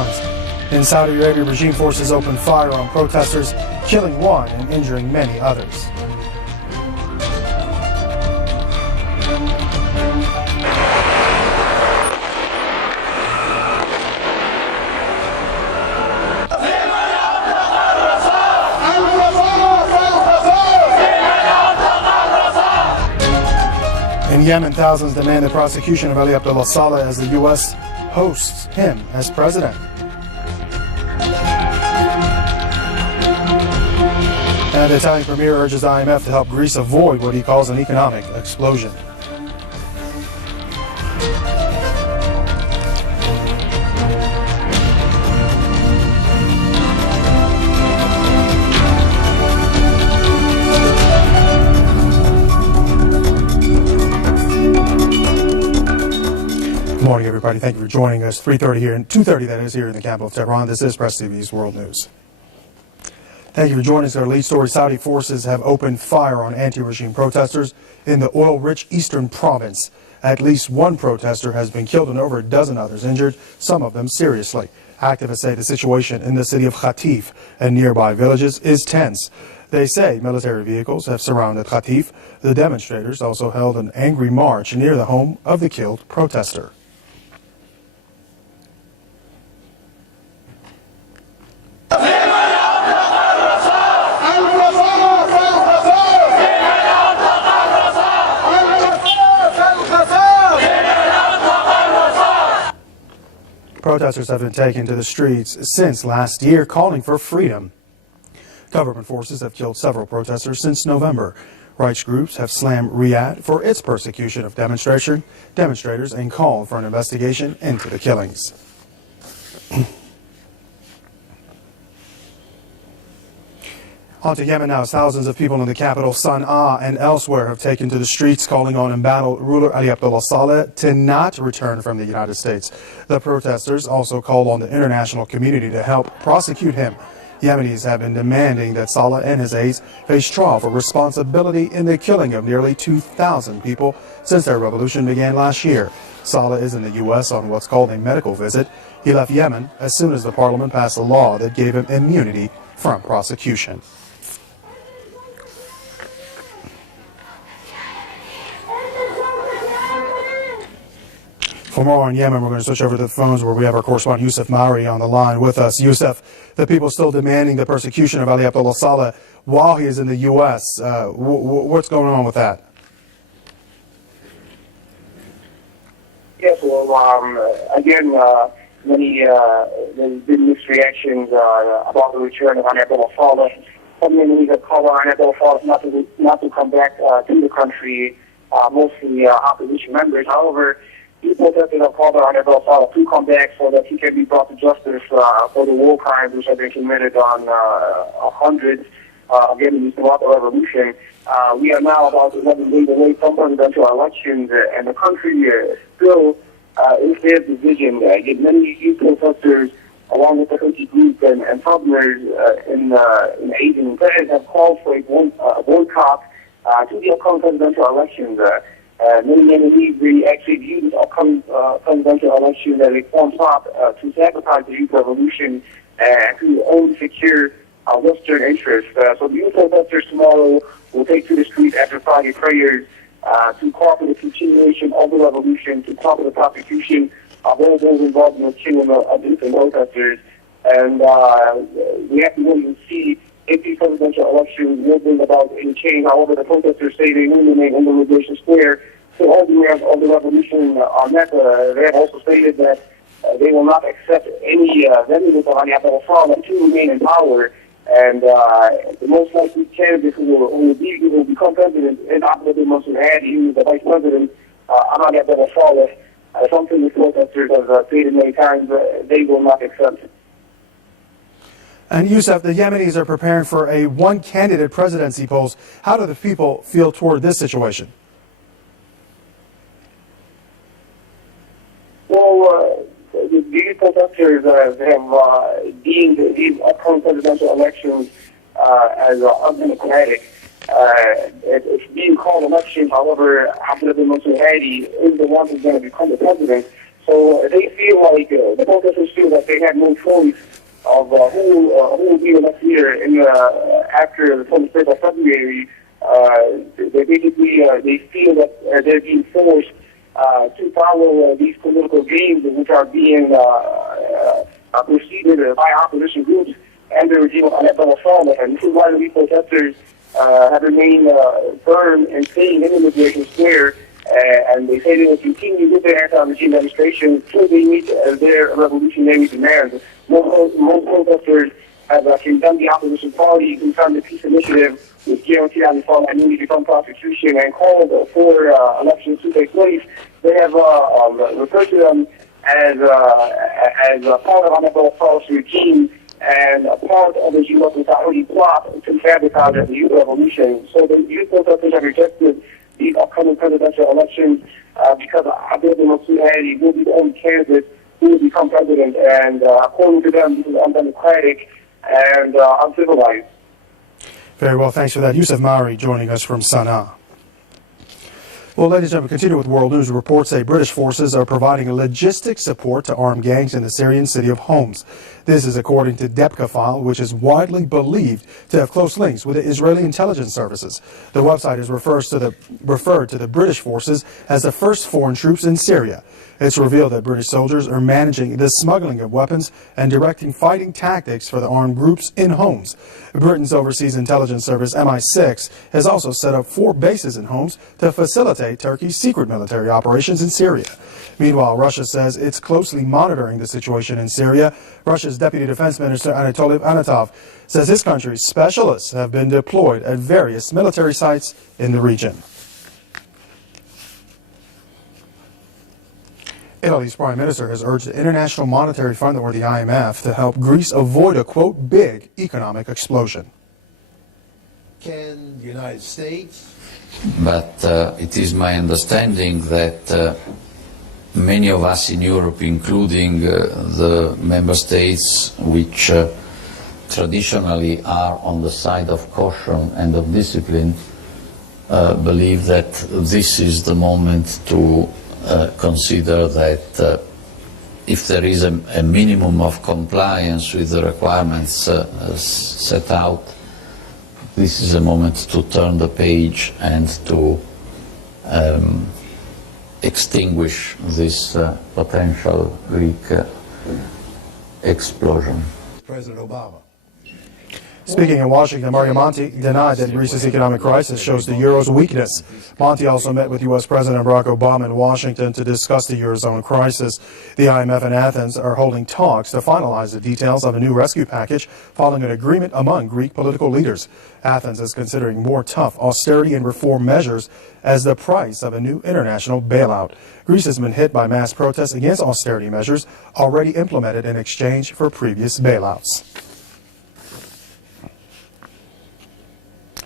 guns. In Saudi Arabia, regime forces opened fire on protesters, killing one and injuring many others. In Yemen, thousands demand the prosecution of Ali Abdullah Saleh as the U.S. hosts him as president. And the Italian premier urges IMF to help Greece avoid what he calls an economic explosion. Good morning, everybody. Thank you for joining us. 3:30 here and 2:30, that is, here in the capital of Tehran. This is Press TV's World News. Thank you for joining us. Our lead story: Saudi forces have opened fire on anti-regime protesters in the oil-rich eastern province. At least one protester has been killed and over a dozen others injured, some of them seriously. Activists say the situation in the city of Khatif and nearby villages is tense. They say military vehicles have surrounded Khatif. The demonstrators also held an angry march near the home of the killed protester. Protesters have been taken to the streets since last year, calling for freedom. Government forces have killed several protesters since November. Rights groups have slammed Riyadh for its persecution of demonstrators and called for an investigation into the killings. On to Yemen now. Thousands of people in the capital, Sana'a, and elsewhere have taken to the streets calling on embattled ruler Ali Abdullah Saleh to not return from the United States. The protesters also called on the international community to help prosecute him. Yemenis have been demanding that Saleh and his aides face trial for responsibility in the killing of nearly 2,000 people since their revolution began last year. Saleh is in the U.S. on what's called a medical visit. He left Yemen as soon as the parliament passed a law that gave him immunity from prosecution. For more on Yemen, we're going to switch over to the phones where we have our correspondent Youssef Mauri on the line with us. Youssef, the people still demanding the persecution of Ali Abdullah Saleh while he is in the U.S. What's going on with that? Yes, well, again, there's been mixed reactions about the return of Ali Abdullah Saleh. Some Yemenis have called on Ali Abdullah Saleh not to come back to the country, mostly opposition members. However, people that have called on Ali Abdullah Saleh to come back so that he can be brought to justice for the war crimes which have been committed on hundreds of Yemenis throughout the revolution. We are now about 11 days away from presidential elections, and the country still is their division. Yet many youth protesters, along with the Houthi group and partners in Asian affairs, have called for a boycott to the upcoming presidential elections. Many Yemenis actually view this upcoming presidential election as a form plot to sabotage the youth revolution and to only secure Western interests. So the youth protesters tomorrow will take to the streets after Friday prayers to call for the continuation of the revolution, to call for the prosecution of all those involved in the killing of innocent protesters. And we have to wait and see if these presidential elections will bring about any change. However, the protesters say they will remain in the Liberation Square to all the way of the revolution on Mecca. They have also stated that they will not accept any vendors of Ali Abdullah Saleh to remain in power. And the most likely candidate who will become president is Ahmed bin Mansur Hadi, who is the vice president, Ali Abdullah Saleh. Something the protesters have stated many times they will not accept. And Youssef, the Yemenis are preparing for a one-candidate presidency polls. How do the people feel toward this situation? Well, these protesters have deemed these upcoming presidential elections as undemocratic. It's being called elections. However, Ahmed bin Mansur Hadi is the one who's going to become the president. So they feel like, the protesters feel that they have no choice of who will be the next leader after the 23rd of February. They basically they feel that they're being forced to follow these political games which are being proceeded by opposition groups and the regime of Anibal al-Saleh. And this is why these protesters have remained firm and staying in the Liberation Square. And they say they will continue with their anti-regime demonstration until they meet their revolutionary demands. Most protesters have condemned the opposition party who signed the peace initiative which guaranteed Al-Nizam and immunity from prosecution and called for elections to take place. They have referred to them as part of Anibal al-Saleh's regime and a part of the U.S. Saudi plot to sabotage the youth revolution. So the youth protesters have rejected the upcoming presidential elections because Abdel Mansur Hadi will be the only candidate who will become president, and according to them, this is undemocratic and uncivilized. Very well, thanks for that. Yusuf Mauri joining us from Sana'a. Well, ladies and gentlemen, continue with World News. Reports say British forces are providing logistics support to armed gangs in the Syrian city of Homs. This is according to Debka-File, which is widely believed to have close links with the Israeli intelligence services. The website is referred to the British forces as the first foreign troops in Syria. It's revealed that British soldiers are managing the smuggling of weapons and directing fighting tactics for the armed groups in Homs. Britain's Overseas Intelligence Service, MI6, has also set up 4 bases in Homs to facilitate Turkey's secret military operations in Syria. Meanwhile, Russia says it's closely monitoring the situation in Syria. Russia's Deputy Defense Minister Anatoly Anatov says his country's specialists have been deployed at various military sites in the region. Italy's Prime Minister has urged the International Monetary Fund, or the IMF, to help Greece avoid a, quote, big economic explosion. Can the United States? But it is my understanding that many of us in Europe, including the member states which traditionally are on the side of caution and of discipline, believe that this is the moment to consider that if there is a minimum of compliance with the requirements set out, this is a moment to turn the page and to extinguish this potential Greek explosion. President Obama. Speaking in Washington, Mario Monti denied that Greece's economic crisis shows the euro's weakness. Monti also met with U.S. President Barack Obama in Washington to discuss the eurozone crisis. The IMF and Athens are holding talks to finalize the details of a new rescue package following an agreement among Greek political leaders. Athens is considering more tough austerity and reform measures as the price of a new international bailout. Greece has been hit by mass protests against austerity measures already implemented in exchange for previous bailouts.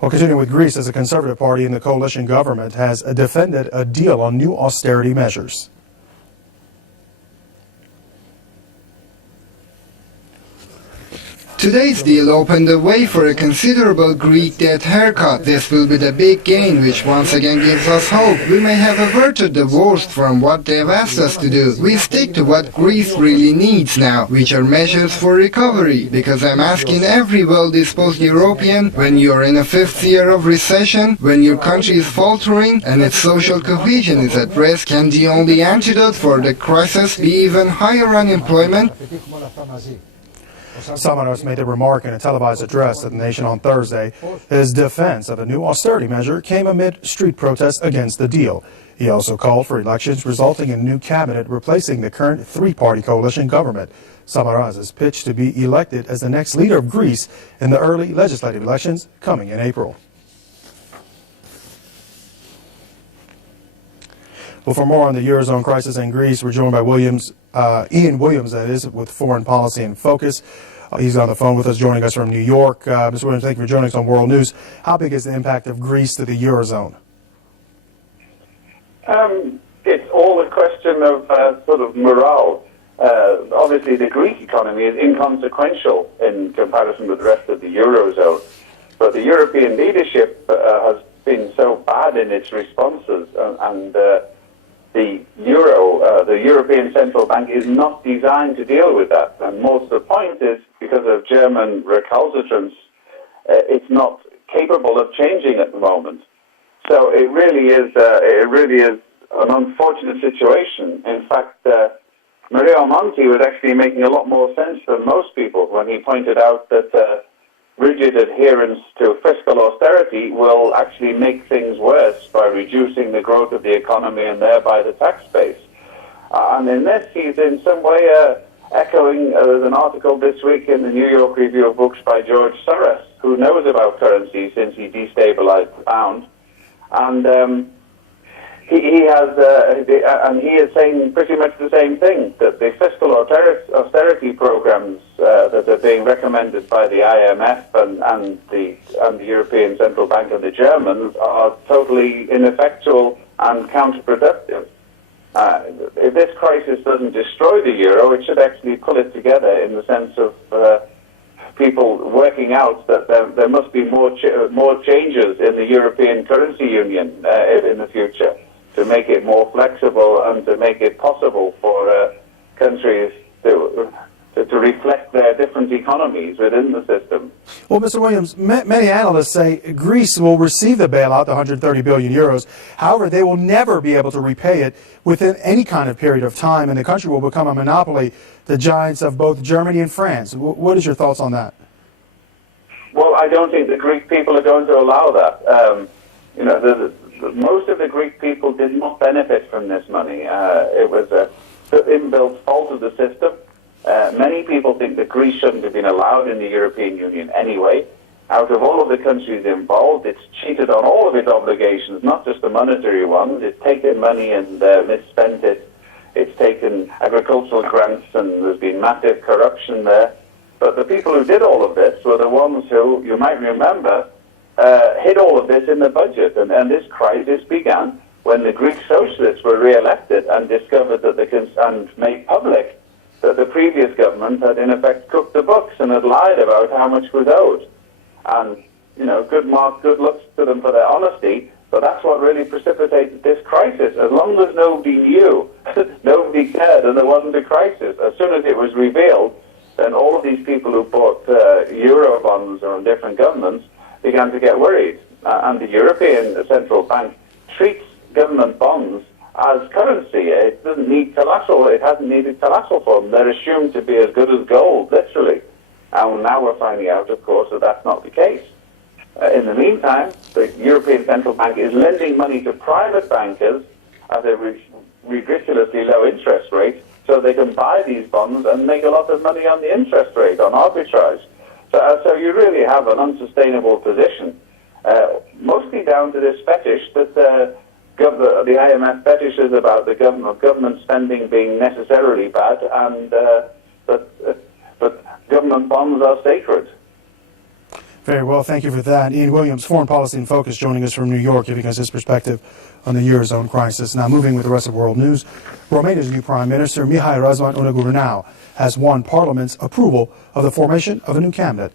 Well, continuing with Greece, as a Conservative party in the coalition government has defended a deal on new austerity measures. Today's deal opened the way for a considerable Greek debt haircut. This will be the big gain, which once again gives us hope. We may have averted the worst from what they have asked us to do. We stick to what Greece really needs now, which are measures for recovery. Because I'm asking every well-disposed European, when you're in a 5th year of recession, when your country is faltering and its social cohesion is at risk, can the only antidote for the crisis be even higher unemployment? Samaras made a remark in a televised address to the nation on Thursday. His defense of a new austerity measure came amid street protests against the deal. He also called for elections resulting in a new cabinet replacing the current 3-party coalition government. Samaras is pitched to be elected as the next leader of Greece in the early legislative elections coming in April. Well, for more on the Eurozone crisis in Greece, we're joined by Ian Williams, that is, with Foreign Policy in Focus. He's on the phone with us, joining us from New York. Mr. Williams, thank you for joining us on World News. How big is the impact of Greece to the Eurozone? It's all a question of sort of morale. Obviously, the Greek economy is inconsequential in comparison with the rest of the Eurozone. But the European leadership has been so bad in its responses and the euro, the European Central Bank, is not designed to deal with that. And most of the point is because of German recalcitrance, it's not capable of changing at the moment. So it really is an unfortunate situation. In fact, Mario Monti was actually making a lot more sense than most people when he pointed out that rigid adherence to fiscal austerity will actually make things worse by reducing the growth of the economy and thereby the tax base. And in this, he's in some way echoing an article this week in the New York Review of Books by George Soros, who knows about currency since he destabilized the pound. And he is saying pretty much the same thing, that the fiscal austerity programs that are being recommended by the IMF and the European Central Bank and the Germans are totally ineffectual and counterproductive. If this crisis doesn't destroy the euro, it should actually pull it together in the sense of people working out that there must be more changes in the European currency union in the future to make it more flexible and to make it possible for countries to reflect their different economies within the system. Well, Mr. Williams, many analysts say Greece will receive the bailout, the 130 billion euros. However, they will never be able to repay it within any kind of period of time, and the country will become a monopoly, the giants of both Germany and France. What is your thoughts on that? Well, I don't think the Greek people are going to allow that. Most of the Greek people did not benefit from this money. It was an inbuilt fault of the system. Many people think that Greece shouldn't have been allowed in the European Union anyway. Out of all of the countries involved, it's cheated on all of its obligations, not just the monetary ones. It's taken money and misspent it. It's taken agricultural grants, and there's been massive corruption there. But the people who did all of this were the ones who, you might remember, hid all of this in the budget. And this crisis began when the Greek socialists were re-elected and discovered that and made public that the previous government had in effect cooked the books and had lied about how much was owed. And, good luck to them for their honesty, but that's what really precipitated this crisis. As long as nobody knew, nobody cared, and there wasn't a crisis. As soon as it was revealed, then all of these people who bought euro bonds or different governments began to get worried. And the European Central Bank treats government bonds as currency. It doesn't need collateral. It hasn't needed collateral for them. They're assumed to be as good as gold, literally. And now we're finding out, of course, that that's not the case. In the meantime, the European Central Bank is lending money to private bankers at a ridiculously low interest rate so they can buy these bonds and make a lot of money on the interest rate, on arbitrage. So you really have an unsustainable position, mostly down to this fetish that the IMF fetishes about the government spending being necessarily bad, and but government bonds are sacred. Very well, thank you for that. Ian Williams, Foreign Policy in Focus, joining us from New York, giving us his perspective on the Eurozone crisis. Now, moving with the rest of world news, Romania's new Prime Minister, Mihai Răzvan Ungureanu, has won Parliament's approval of the formation of a new cabinet.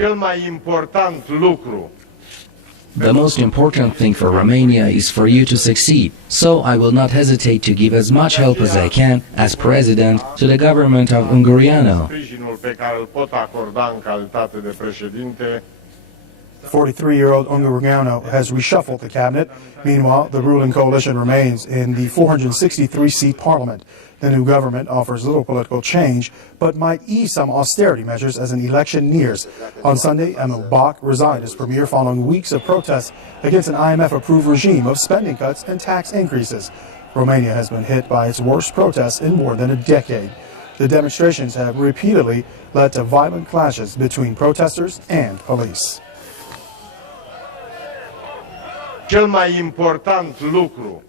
Cel mai important lucru. The most important thing for Romania is for you to succeed, so I will not hesitate to give as much help as I can, as president, to the government of Ungureanu. Sprijinul pe care îl pot acorda în calitate de președinte. 43-year-old Ungureanu has reshuffled the cabinet. Meanwhile, the ruling coalition remains in the 463-seat parliament. The new government offers little political change, but might ease some austerity measures as an election nears. On Sunday, Emil Bach resigned as premier following weeks of protests against an IMF-approved regime of spending cuts and tax increases. Romania has been hit by its worst protests in more than a decade. The demonstrations have repeatedly led to violent clashes between protesters and police. Cel mai important lucru